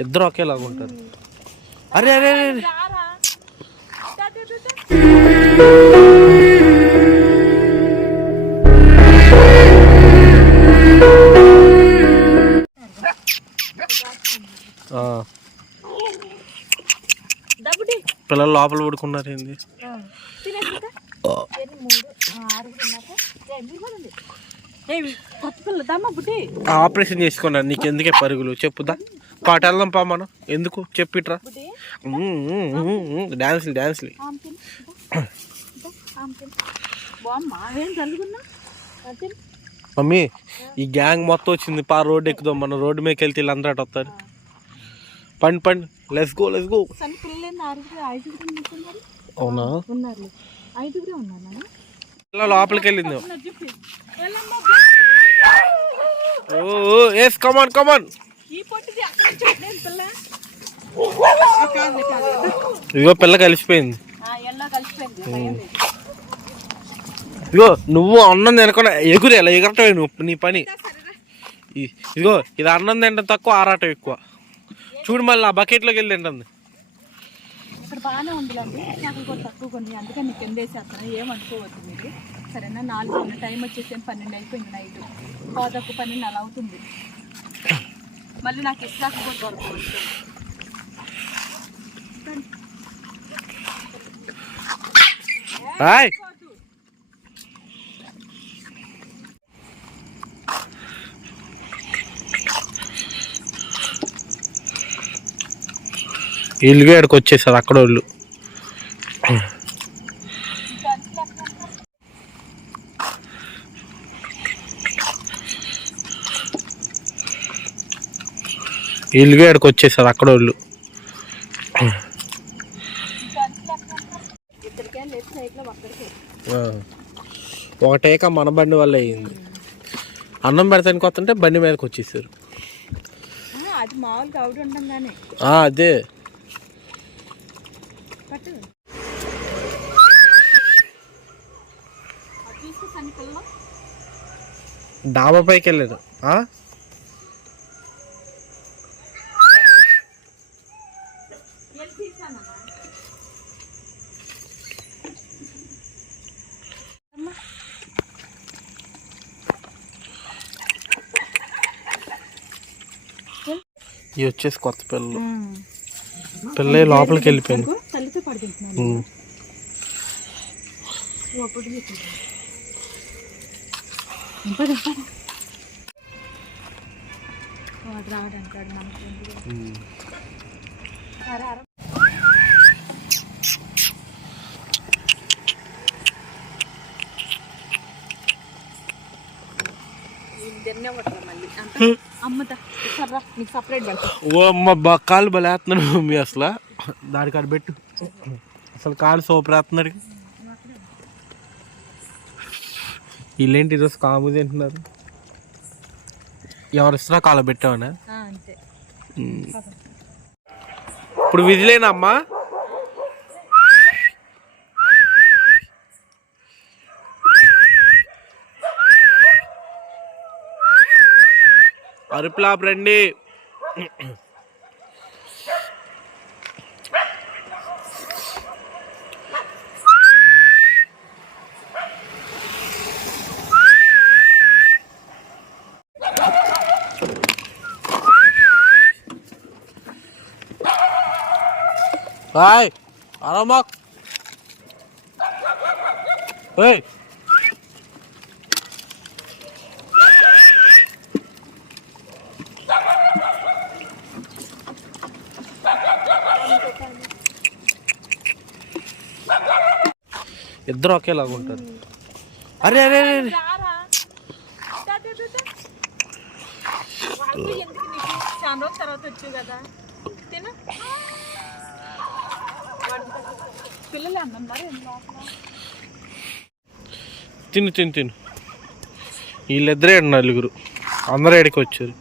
ఇద్దరు ఒకేలాగా ఉంటారు. అరే అరే అరే. పిల్లలు లోపల పడుకున్నారు ఏంది? ఆపరేషన్ చేసుకున్నారు నీకు ఎందుకే పరుగులు? చెప్పుదా పాట వెళ్దాం పా మనం. ఎందుకు? చెప్పిట్రా. జరుగున్నా తిను మమ్మీ ఈ గ్యాంగ్ మొత్తం వచ్చింది పా రోడ్ ఎక్కుదాం మనం. రోడ్డు మీదకి వెళ్తే వీళ్ళందరూ అటు వస్తారు. పండి పండి. లెస్ గో లెస్ గో అవునా? లోపలికి వెళ్ళింది. ఓ ఎస్ కమాన్ కమాన్ ఇదిగో పిల్ల కలిసిపోయింది. ఇదిగో నువ్వు అన్నం తినకుండా ఎగురు ఎలా ఎగరటమే నువ్వు నీ పని. ఇదిగో ఇది అన్నం తింటాం తక్కువ ఆరాటం ఎక్కువ. చూడు మళ్ళీ ఆ బకెట్లోకి వెళ్ళి తింటుంది. ఇక్కడ బాగానే ఉందిలేండి నాకు కూడా తక్కువ కొన్ని అందుకే నీకు కింద వేసేస్తాను. ఏమనుకోవద్దు మీకు సరేనా? నాలుగు టైం వచ్చేసి పన్నెండు అయిపోయింది నైట్. కోదకు పన్నెండు అలా అవుతుంది. మళ్ళీ నాకు ఇష్టాకు కూడా దొరకవచ్చు బాయ్. ఇల్లుగా ఇక్కడికి వచ్చేసారు అక్కడ వాళ్ళు. ఇల్లుగా ఇక్కడికి వచ్చేసారు అక్కడ వాళ్ళు. ఒకటేక మన బండి వల్ల అయ్యింది. అన్నం పెడతానికి వస్తుంటే బండి మీదకి వచ్చేసారు. అది డాబా పైకి వెళ్ళారు ఆ? వెళ్ళి తీసానమ్మా ఇవి వచ్చేసి కొత్త పిల్లలు. పిల్ల లోపలికి వెళ్ళిపోయింది రావడానికి వాడు మనకి ఎందుకు? ఉమ్. అరే, అరే. ఇది తినేవట్రా మళ్ళీ అంత అమ్మతా సర్రా నీకు సపరేట్ పెడతా ఓ అమ్మ బా కాలు బలేస్తున్నాడు మీ అసలు. దానికి ఆడ పెట్టు. అసలు కాలు సూపర్ వేస్తున్నాడు వీళ్ళేంటి ఈరోజు కాము తింటున్నారు? ఎవరు ఇస్తున్నా కాలు అంతే. ఇప్పుడు విధిలేనా అమ్మా? అరుపులాపు రండి. హాయ్ అరమాక్. ఏయ్ ఇద్దరు ఒకేలాగా ఉంటారు. అరే అరే అరే తిను. తిను తిను వీళ్ళిద్దరే నలుగురు. అందరూ ఎడికి వచ్చారు.